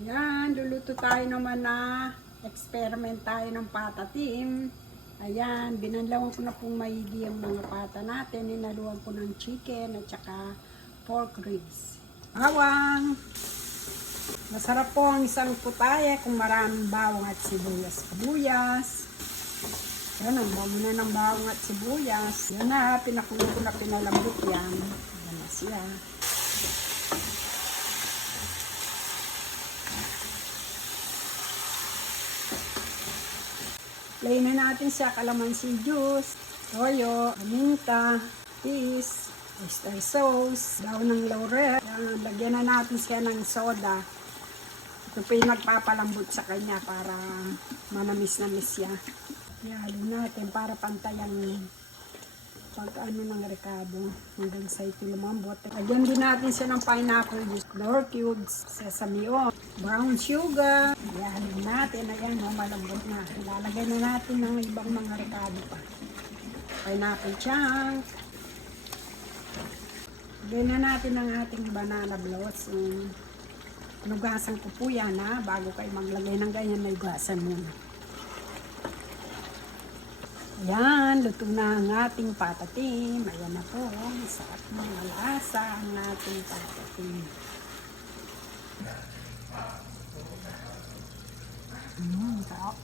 Ayan, luluto tayo naman na experiment tayo ng pata team. Ayan, binanlawan ko na pong maigi ang mga pata natin. Ninaluan ko ng chicken at saka pork ribs. Bawang! Masarap po ang isang putaye kung maraming bawang at sibuyas. Yan, ang bango na ng bawang at sibuyas. Yan na, pinakulo ko na pinalambot yan. Yan na siya. Lagay na natin sa kalamansi juice, toyo, paminta, peas, oyster sauce, daon ng laurel. Lagyan na natin siya ng soda. Ito pa yung magpapalambot sa kanya para manamis-namis siya. Ihalin natin para pantayang pag-ano ng rekado hanggang sa ito lumambot. Lagyan din natin siya ng pineapple juice, flour cubes, sesame oil, brown sugar. Ihalin natin. Ayan, malambot na. Ilalagay na natin ng ibang mga rekado pa. Pineapple chunk. Lagyan na natin ang ating banana blossom. Nugasan ko po yan ha. Bago kayo maglagay ng ganyan, nugasan muna. Ayan, luto na ang ating patatim. Ayan na po. Sarap ng malasa ang ating patatim. Sarap.